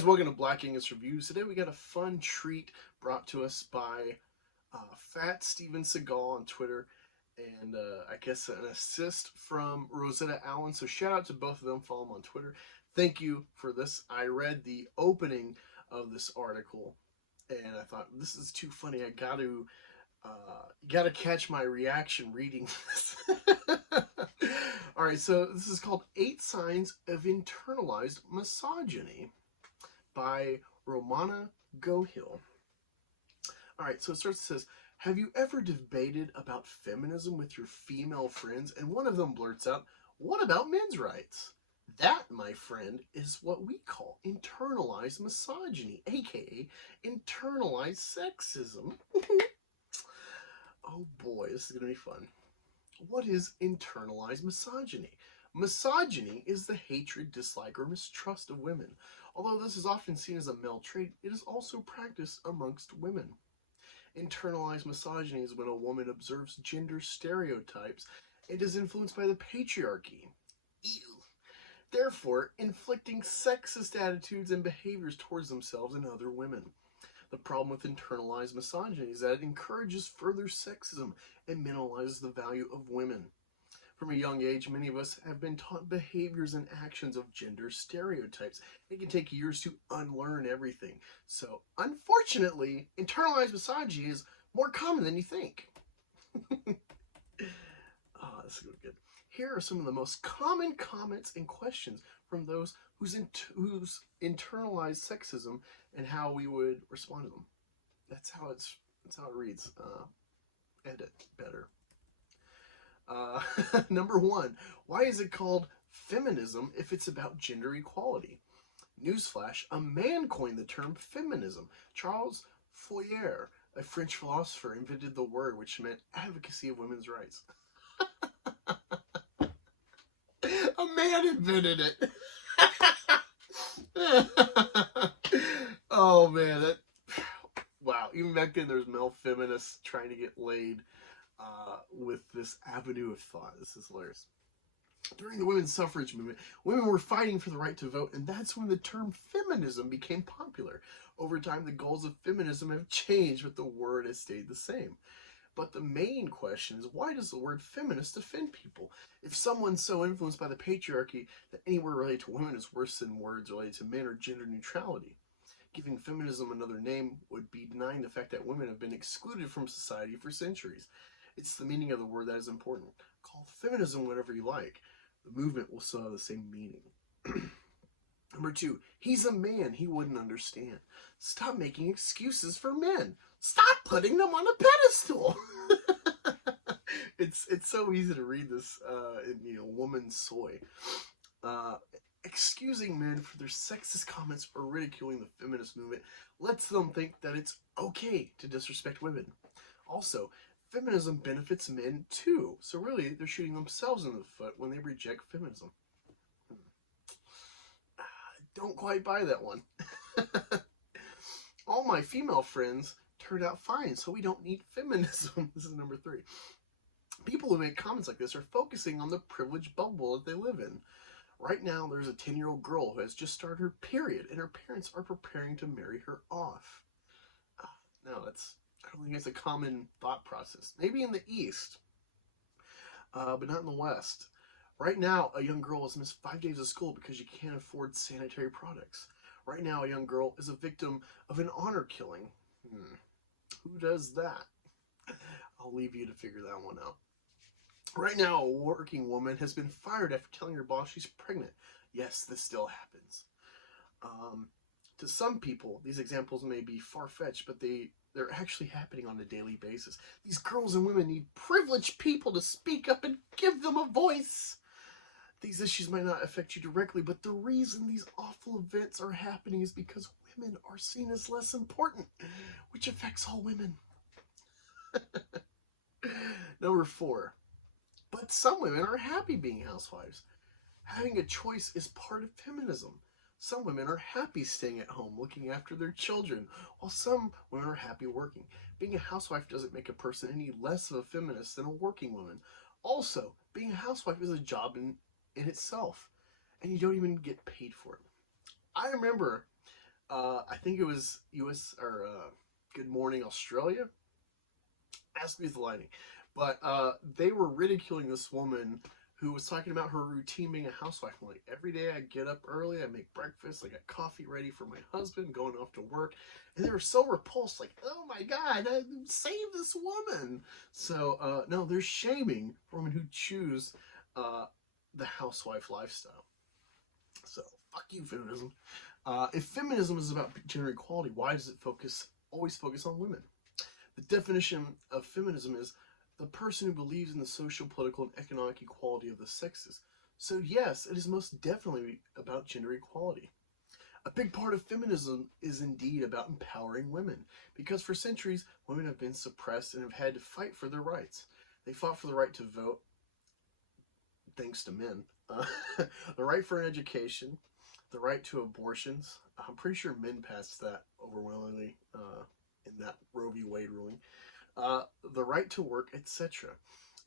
guys, welcome to Black Angus Reviews. Today we got a fun treat brought to us by Fat Steven Seagal on Twitter, and I guess an assist from Rosetta Allen. So shout out to both of them. Follow them on Twitter. Thank you for this. I read the opening of this article, and I thought this is too funny. I gotta catch my reaction reading this. All right, so this is called 8 Signs of Internalized Misogyny by Romana Gohill. All right, so it says, have you ever debated about feminism with your female friends and one of them blurts out, what about men's rights? That, my friend, is what we call internalized misogyny, aka internalized sexism. Oh boy, this is going to be fun. What is internalized misogyny? Misogyny is the hatred, dislike, or mistrust of women. Although this is often seen as a male trait, it is also practiced amongst women. Internalized misogyny is when a woman observes gender stereotypes and is influenced by the patriarchy. Ew. Therefore, inflicting sexist attitudes and behaviors towards themselves and other women. The problem with internalized misogyny is that it encourages further sexism and minimalizes the value of women. From a young age, many of us have been taught behaviors and actions of gender stereotypes. It can take years to unlearn everything. So, unfortunately, internalized misogyny is more common than you think. This is good. Here are some of the most common comments and questions from those who's internalized sexism and how we would respond to them. That's how it reads. Edit better. Number 1, why is it called feminism if it's about gender equality? Newsflash, a man coined the term feminism. Charles Fourier, a French philosopher, invented the word, which meant advocacy of women's rights. A man invented it. Oh man, wow. Even back then, there's male feminists trying to get laid with this avenue of thought. This is hilarious. During the women's suffrage movement, women were fighting for the right to vote, and that's when the term feminism became popular. Over time, the goals of feminism have changed, but the word has stayed the same. But the main question is, why does the word feminist offend people? If someone's so influenced by the patriarchy that any word related to women is worse than words related to men or gender neutrality, giving feminism another name would be denying the fact that women have been excluded from society for centuries. It's the meaning of the word that is important. Call feminism whatever you like. The movement will still have the same meaning. Number 2, he's a man. He wouldn't understand. Stop making excuses for men. Stop putting them on a pedestal. It's so easy to read this in woman's soy. Excusing men for their sexist comments or ridiculing the feminist movement lets them think that it's okay to disrespect women. Also, feminism benefits men too. So really, they're shooting themselves in the foot when they reject feminism. Don't quite buy that one. All my female friends turned out fine, so we don't need feminism. This is number 3. People who make comments like this are focusing on the privileged bubble that they live in. Right now, there's a 10-year-old girl who has just started her period, and her parents are preparing to marry her off. No, I don't think it's a common thought process. Maybe in the East, but not in the West. Right now, a young girl has missed 5 days of school because she can't afford sanitary products. Right now, a young girl is a victim of an honor killing. Who does that? I'll leave you to figure that one out. Right now, a working woman has been fired after telling her boss she's pregnant. Yes, this still happens. To some people, these examples may be far-fetched, but they're actually happening on a daily basis. These girls and women need privileged people to speak up and give them a voice. These issues might not affect you directly, but the reason these awful events are happening is because women are seen as less important, which affects all women. Number 4. But some women are happy being housewives. Having a choice is part of feminism. Some women are happy staying at home looking after their children, while some women are happy working. Being a housewife doesn't make a person any less of a feminist than a working woman. Also, being a housewife is a job in itself, and you don't even get paid for it. I remember I think it was U.S. or Good Morning Australia. Ask me the lining, but they were ridiculing this woman who was talking about her routine being a housewife. I'm like, every day I get up early, I make breakfast, I got coffee ready for my husband, going off to work, and they were so repulsed, like, oh my god, save this woman. So no, they're shaming women who choose the housewife lifestyle. So fuck you, feminism. If feminism is about gender equality, why does it always focus on women? The definition of feminism is the person who believes in the social, political, and economic equality of the sexes. So yes, it is most definitely about gender equality. A big part of feminism is indeed about empowering women, because for centuries, women have been suppressed and have had to fight for their rights. They fought for the right to vote, thanks to men, the right for an education, the right to abortions. I'm pretty sure men passed that overwhelmingly in that Roe v. Wade ruling. The right to work, etc.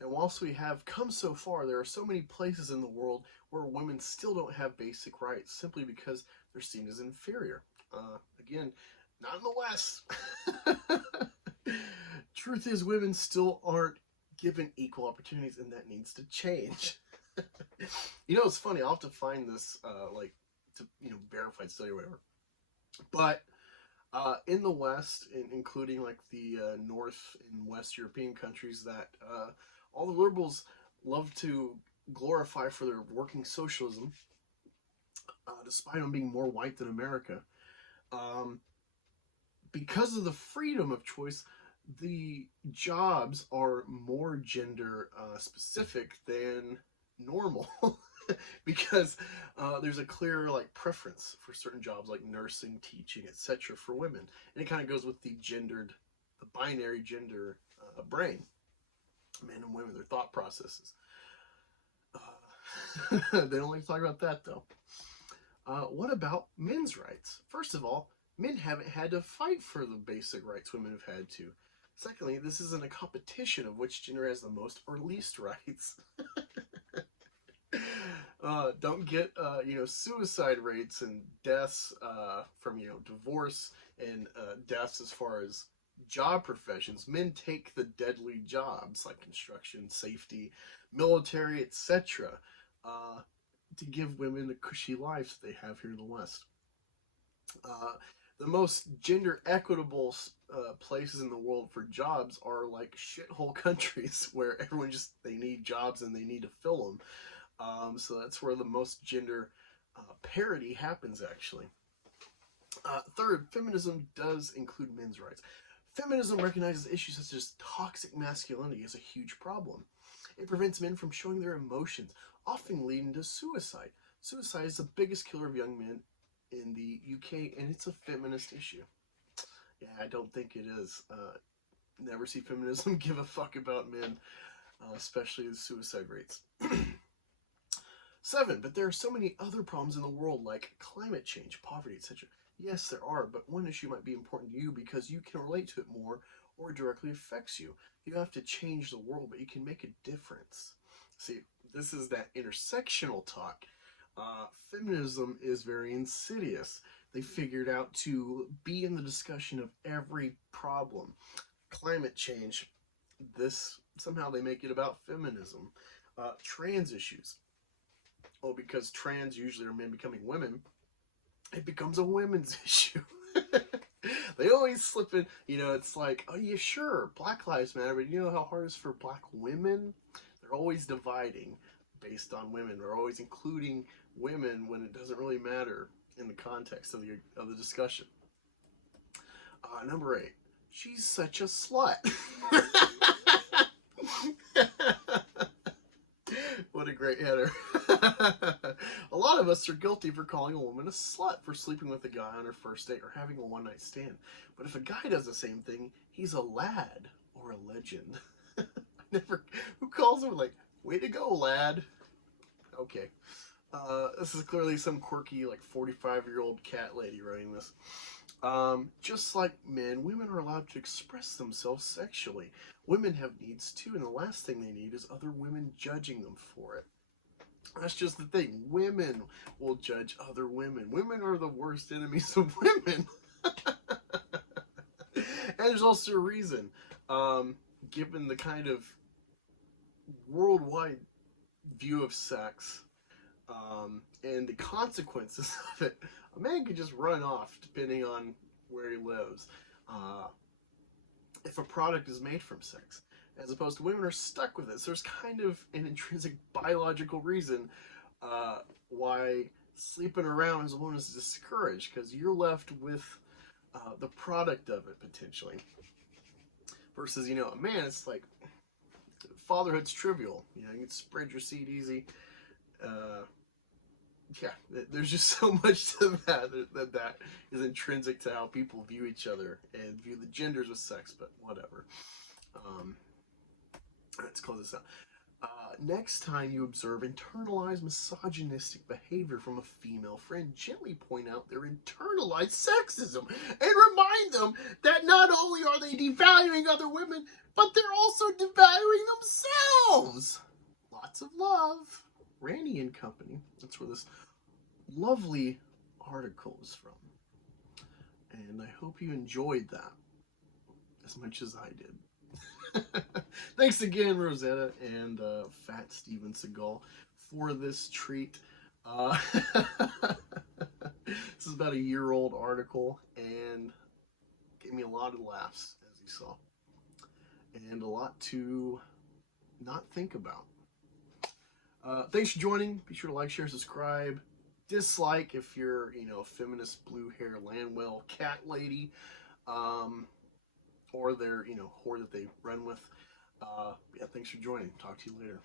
And whilst we have come so far, there are so many places in the world where women still don't have basic rights simply because they're seen as inferior. Again, not in the West. Truth is, women still aren't given equal opportunities, and that needs to change. You know, it's funny. I'll have to find this, to verified study or whatever. But in the West, including like the North and West European countries, that all the liberals love to glorify for their working socialism, despite them being more white than America. Because of the freedom of choice, the jobs are more gender specific than normal. Because there's a clear preference for certain jobs like nursing, teaching, etc. for women, and it kind of goes with the binary gender brain, men and women, their thought processes. They don't like to talk about that though. What about men's rights? First of all, men haven't had to fight for the basic rights women have had to. Secondly, this isn't a competition of which gender has the most or least rights. Don't get suicide rates and deaths from divorce and deaths as far as job professions. Men take the deadly jobs like construction, safety, military, etc. To give women the cushy lives they have here in the West. The most gender equitable places in the world for jobs are like shithole countries where everyone they need jobs and they need to fill them. So that's where the most gender parity happens, actually. Third, feminism does include men's rights. Feminism recognizes issues such as toxic masculinity as a huge problem. It prevents men from showing their emotions, often leading to suicide. Suicide is the biggest killer of young men in the UK, and it's a feminist issue. Yeah, I don't think it is. Never see feminism give a fuck about men, especially the suicide rates. 7, but there are so many other problems in the world like climate change, poverty, etc. Yes, there are, but one issue might be important to you because you can relate to it more or it directly affects you. You don't have to change the world, but you can make a difference. See, this is that intersectional talk. Feminism is very insidious. They figured out to be in the discussion of every problem. Climate change, somehow they make it about feminism. Trans issues. Oh, because trans usually are men becoming women, it becomes a women's issue. They always slip in, it's like, oh yeah, sure, Black Lives Matter, but you know how hard it is for black women? They're always dividing based on women. They're always including women when it doesn't really matter in the context of the discussion. Number 8, she's such a slut. What a great header. A lot of us are guilty for calling a woman a slut for sleeping with a guy on her first date or having a one-night stand. But if a guy does the same thing, he's a lad or a legend. Who calls him way to go, lad? Okay. This is clearly some quirky 45-year-old cat lady writing this. Just like men, women are allowed to express themselves sexually. Women have needs too, and the last thing they need is other women judging them for it. That's just the thing. Women will judge other women. Women are the worst enemies of women. And there's also a reason. Given the kind of worldwide view of sex, and the consequences of it, a man could just run off depending on where he lives. Uh, if a product is made from sex, as opposed to women are stuck with it. So there's kind of an intrinsic biological reason why sleeping around as a woman is discouraged, because you're left with the product of it potentially. Versus, a man, it's like fatherhood's trivial. You can spread your seed easy. Yeah, there's just so much to that is intrinsic to how people view each other and view the genders of sex, but whatever. Let's close this out. Next time you observe internalized misogynistic behavior from a female friend, gently point out their internalized sexism and remind them that not only are they devaluing other women, but they're also devaluing themselves. Lots of love. Randy and Company. That's where this lovely article is from. And I hope you enjoyed that as much as I did. Thanks again, Rosetta and Fat Steven Seagal, for this treat. This is about a year-old article and gave me a lot of laughs, as you saw, and a lot to not think about. Thanks for joining. Be sure to like, share, subscribe. Dislike if you're, a feminist blue hair Landwell cat lady, or their, whore that they run with. Yeah, thanks for joining. Talk to you later.